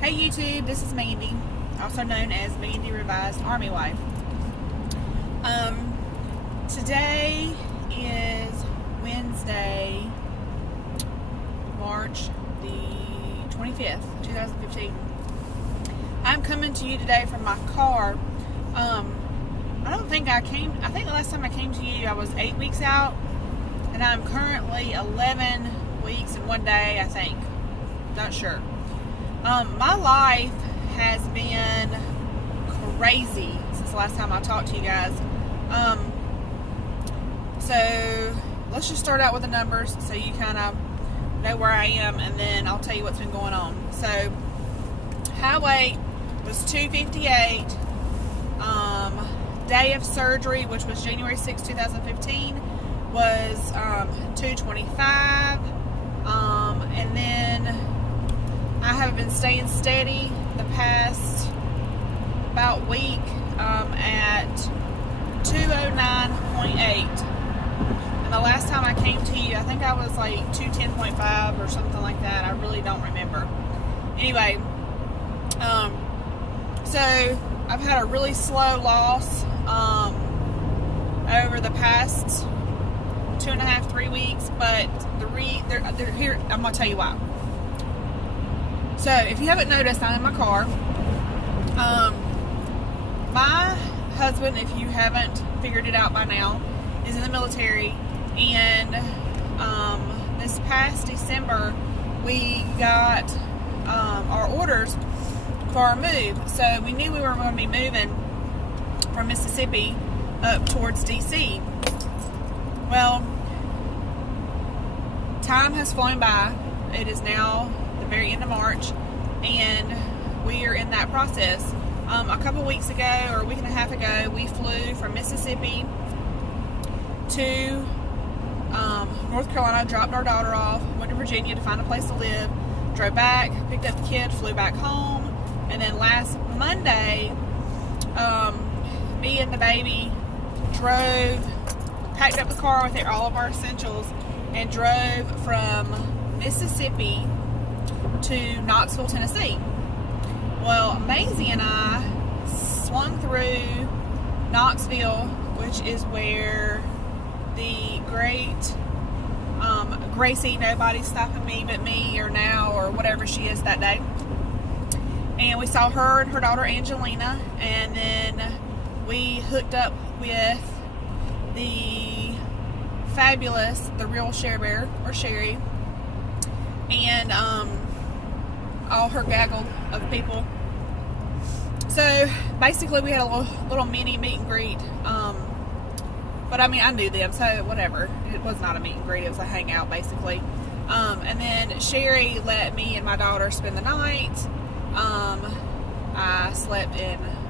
Hey YouTube, this is Mandy, also known as Mandy Revised Army Wife. Today is Wednesday, March the 25th, 2015. I'm coming to you today from my car. I think the last time I came to you I was 8 weeks out, and I'm currently 11 weeks and 1 day, I think. Not sure. My life has been crazy since the last time I talked to you guys. So let's just start out with the numbers so you kind of know where I am, and then I'll tell you what's been going on. So high weight was 258. Day of surgery, which was January 6, 2015, was 225. And then I have been staying steady the past about week at 209.8. And the last time I came to you, I think I was like 210.5 or something like that. I really don't remember. Anyway, so I've had a really slow loss over the past 2.5, 3 weeks, but they're here. I'm gonna tell you why. So, if you haven't noticed, I'm in my car. My husband, if you haven't figured it out by now, is in the military, and this past December, we got our orders for our move. So, we knew we were going to be moving from Mississippi up towards D.C. Well, time has flown by. It is now the very end of March, and we are in that process. A couple weeks ago, or a week and a half ago, we flew from Mississippi to North Carolina, dropped our daughter off, went to Virginia to find a place to live, drove back, picked up the kid, flew back home, and then last Monday, me and the baby packed up the car with all of our essentials, and drove from Mississippi to Knoxville, Tennessee. Well, Maisie and I swung through Knoxville, which is where the great Gracie, nobody's stopping me but me, or now, or whatever she is that day. And we saw her and her daughter Angelina, and then we hooked up with the fabulous, the real Share Bear, or Sherry, and all her gaggle of people. So basically we had a little mini meet and greet, but I mean, I knew them, so whatever. It was not a meet and greet, it was a hangout basically. And then Sherry let me and my daughter spend the night.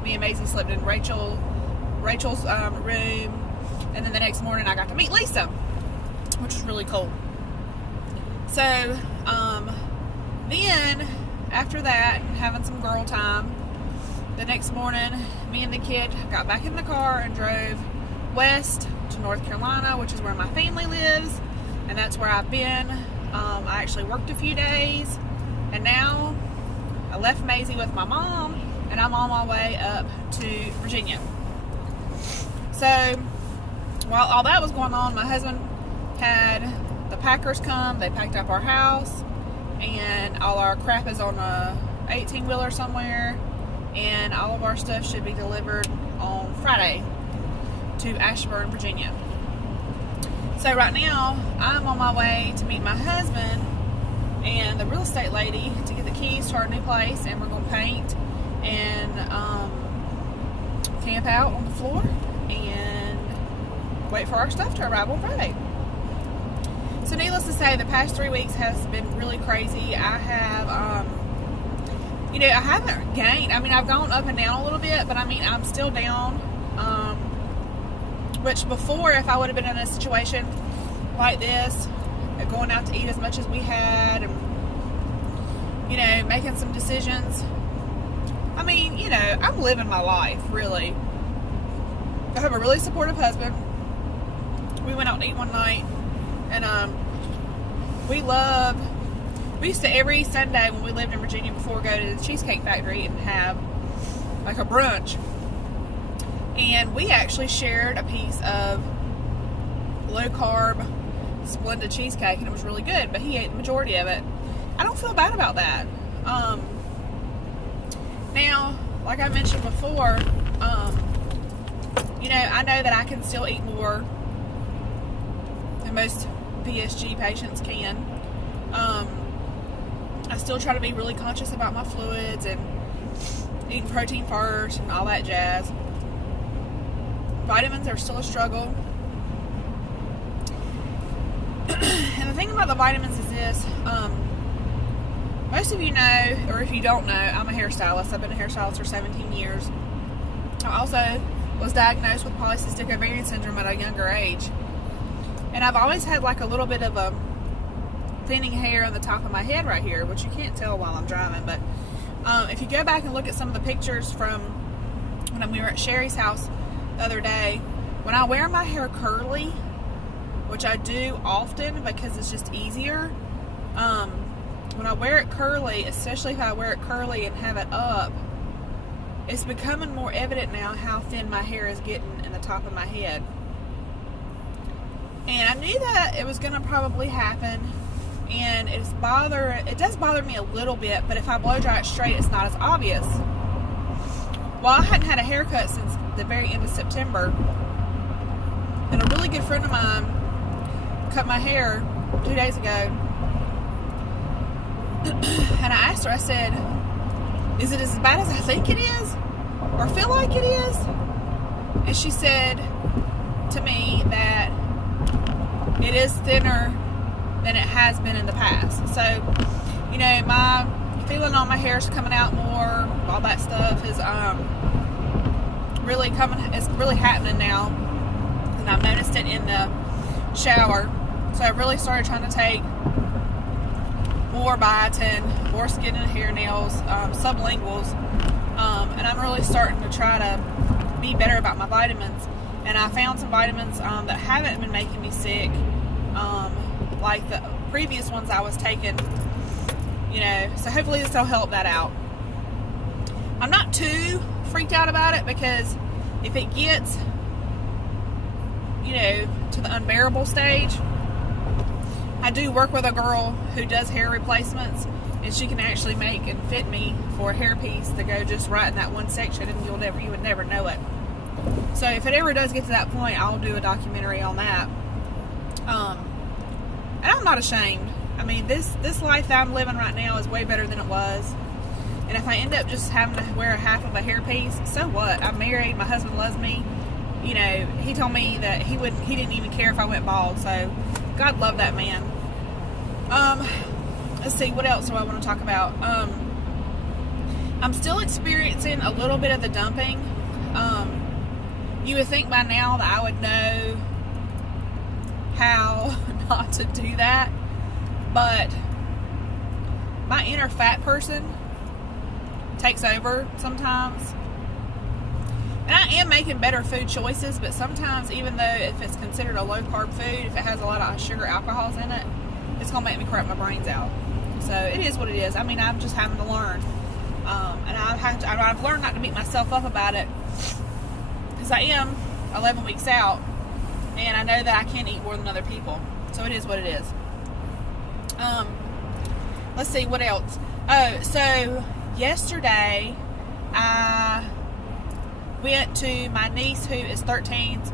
Me and Maisie slept in Rachel's room, and then the next morning I got to meet Lisa, which was really cool. So then after that, having some girl time, the next morning me and the kid got back in the car and drove west to North Carolina, which is where my family lives, and that's where I've been. I actually worked a few days, and now I left Maisie with my mom, and I'm on my way up to Virginia. So while all that was going on, my husband had the packers come. They packed up our house, and all our crap is on a 18-wheeler somewhere, and all of our stuff should be delivered on Friday to Ashburn, Virginia. So right now, I'm on my way to meet my husband and the real estate lady to get the keys to our new place, and we're going to paint and camp out on the floor and wait for our stuff to arrive on Friday. So needless to say, the past 3 weeks has been really crazy. I have, I haven't gained. I mean, I've gone up and down a little bit, but I mean, I'm still down. Which before, if I would have been in a situation like this, going out to eat as much as we had, and, making some decisions, I mean, I'm living my life, really. I have a really supportive husband. We went out to eat one night, and we love We used to every Sunday when we lived in Virginia before go to the Cheesecake Factory and have like a brunch. And we actually shared a piece of low-carb Splenda cheesecake, and it was really good, but he ate the majority of it. I don't feel bad about that. Now, like I mentioned before, you know, I know that I can still eat more than most VSG patients can. I still try to be really conscious about my fluids and eating protein first and all that jazz. Vitamins are still a struggle. And the thing about the vitamins is this, most of you know, or if you don't know, I'm a hairstylist. I've been a hairstylist for 17 years. I also was diagnosed with polycystic ovarian syndrome at a younger age. And I've always had like a little bit of a thinning hair on the top of my head right here, which you can't tell while I'm driving. But if you go back and look at some of the pictures from when we were at Sherry's house the other day, when I wear my hair curly, which I do often because it's just easier, when I wear it curly, especially if I wear it curly and have it up, it's becoming more evident now how thin my hair is getting in the top of my head. And I knew that it was going to probably happen, and it does bother me a little bit, but if I blow dry it straight, it's not as obvious. Well, I hadn't had a haircut since the very end of September, and a really good friend of mine cut my hair 2 days ago. And I asked her, I said, is it as bad as I think it is? Or feel like it is? And she said to me that it is thinner than it has been in the past. So, you know, my feeling on my hair is coming out more, all that stuff is really happening now. And I've noticed it in the shower. So I've really started trying to take more biotin, more skin and hair nails, sublinguals, and I'm really starting to try to be better about my vitamins. And I found some vitamins that haven't been making me sick, like the previous ones I was taking, you know, so hopefully this will help that out. I'm not too freaked out about it, because if it gets, you know, to the unbearable stage, I do work with a girl who does hair replacements, and she can actually make and fit me for a hair piece to go just right in that one section, and you would never know it. So if it ever does get to that point, I'll do a documentary on that. And I'm not ashamed. I mean, this life that I'm living right now is way better than it was. And if I end up just having to wear half of a hair piece, so what? I'm married. My husband loves me. You know, he told me that he didn't even care if I went bald. So God love that man. Let's see, what else do I want to talk about? I'm still experiencing a little bit of the dumping. You would think by now that I would know how not to do that, but my inner fat person takes over sometimes. And I am making better food choices, but sometimes, even though if it's considered a low-carb food, if it has a lot of sugar alcohols in it, it's going to make me crap my brains out. So it is what it is. I mean, I'm just having to learn. And I've learned not to beat myself up about it, because I am 11 weeks out, and I know that I can't eat more than other people. So it is what it is. Let's see, what else? Oh, so yesterday I went to my niece, who is 13's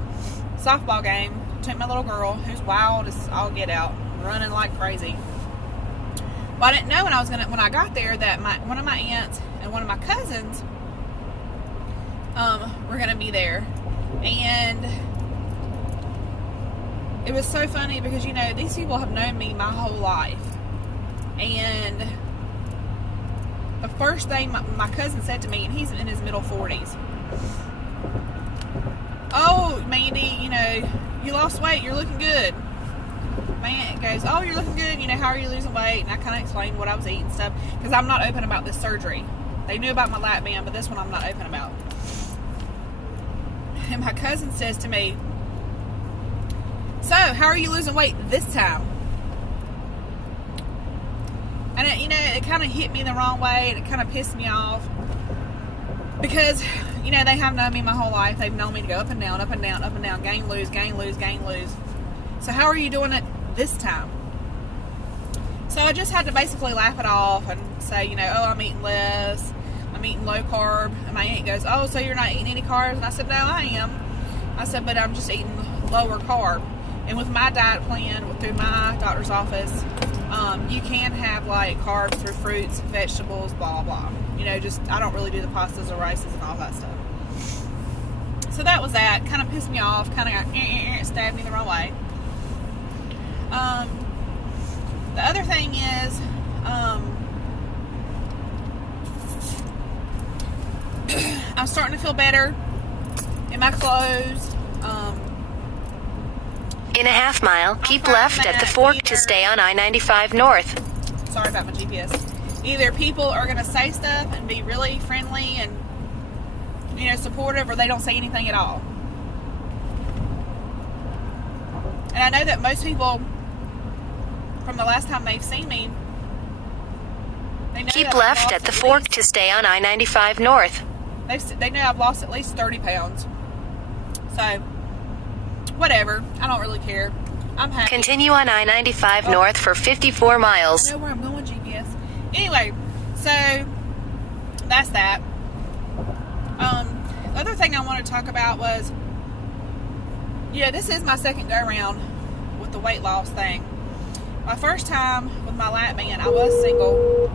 softball game. Took my little girl, who's wild as all get out, running like crazy. Well, I didn't know when I got there that one of my aunts and one of my cousins were gonna be there. And it was so funny because, you know, these people have known me my whole life. And the first thing my cousin said to me, and he's in his middle 40s, "Oh, Mandy, you know, you lost weight, you're looking good." My aunt goes, "Oh, you're looking good, you know, how are you losing weight?" And I kind of explained what I was eating and stuff, because I'm not open about this surgery. They knew about my lap band, but this one I'm not open about. And my cousin says to me, "So, how are you losing weight this time?" And it kind of hit me the wrong way, and it kind of pissed me off. Because, they have known me my whole life. They've known me to go up and down, up and down, up and down, gain, lose, gain, lose, gain, lose. So how are you doing it this time? So I just had to basically laugh it off and say, I'm eating less, I'm eating low carb. And my aunt goes, oh, so you're not eating any carbs? And I said, no, I am. I said, but I'm just eating lower carb. And with my diet plan, through my doctor's office, you can have like carbs through fruits, vegetables, blah, blah. I don't really do the pastas or rices and all that stuff. So that was that. Kind of pissed me off. Kind of stabbed me the wrong way. The other thing is, I'm starting to feel better in my clothes. In a half mile, keep left at the fork to stay on I-95 North. Sorry about my GPS. Either people are going to say stuff and be really friendly and, supportive, or they don't say anything at all. And I know that most people, from the last time they've seen me, they know keep left at the fork to stay on I-95 North. They know I've lost at least 30 pounds. So, whatever. I don't really care. I'm happy. Continue on I-95 North for 54 miles. I know where I'm going, GPS. Anyway, so that's that. The other thing I want to talk about was, this is my second go-around with the weight loss thing. My first time with my lap band, I was single.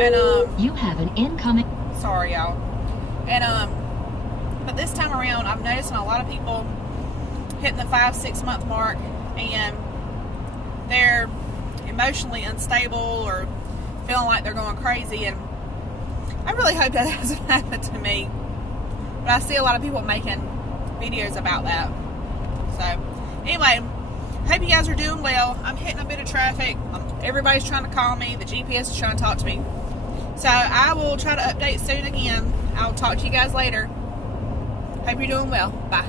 And, you have an incoming. Sorry, y'all. And, but this time around, I'm noticing a lot of people hitting the 5-6 month mark, and they're emotionally unstable or feeling like they're going crazy, and I really hope that doesn't happen to me. But I see a lot of people making videos about that. So, anyway, hope you guys are doing well. I'm hitting a bit of traffic. Everybody's trying to call me. The GPS is trying to talk to me. So, I will try to update soon again. I'll talk to you guys later. Hope you're doing well. Bye.